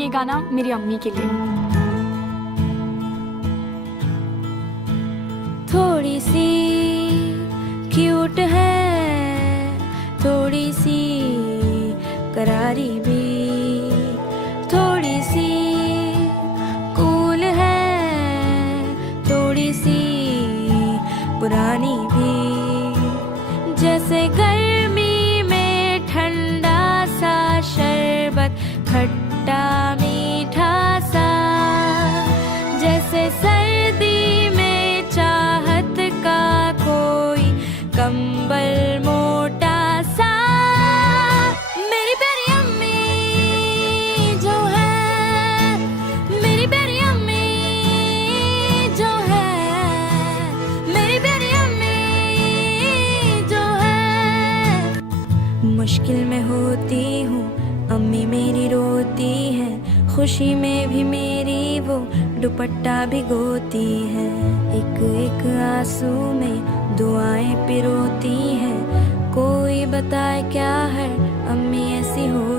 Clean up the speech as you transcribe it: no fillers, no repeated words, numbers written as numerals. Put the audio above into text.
ये गाना मेरी अम्मी के लिए। थोड़ी सी क्यूट है, थोड़ी सी करारी भी, थोड़ी सी कूल है, थोड़ी सी पुरानी भी। जैसे गर्मी में ठंडा सा शरबत, खट्टा मीठा सा, जैसे सर्दी में चाहत का कोई कंबल मोटा सा। मेरी प्यारी अम्मी जो है, मेरी प्यारी अम्मी जो है, मेरी प्यारी अम्मी जो है। मुश्किल में होती हूँ अम्मी मेरी रोती है, खुशी में भी मेरी वो दुपट्टा भिगोती है। एक एक आंसू में दुआएं पिरोती हैं, कोई बताए क्या है अम्मी ऐसी हो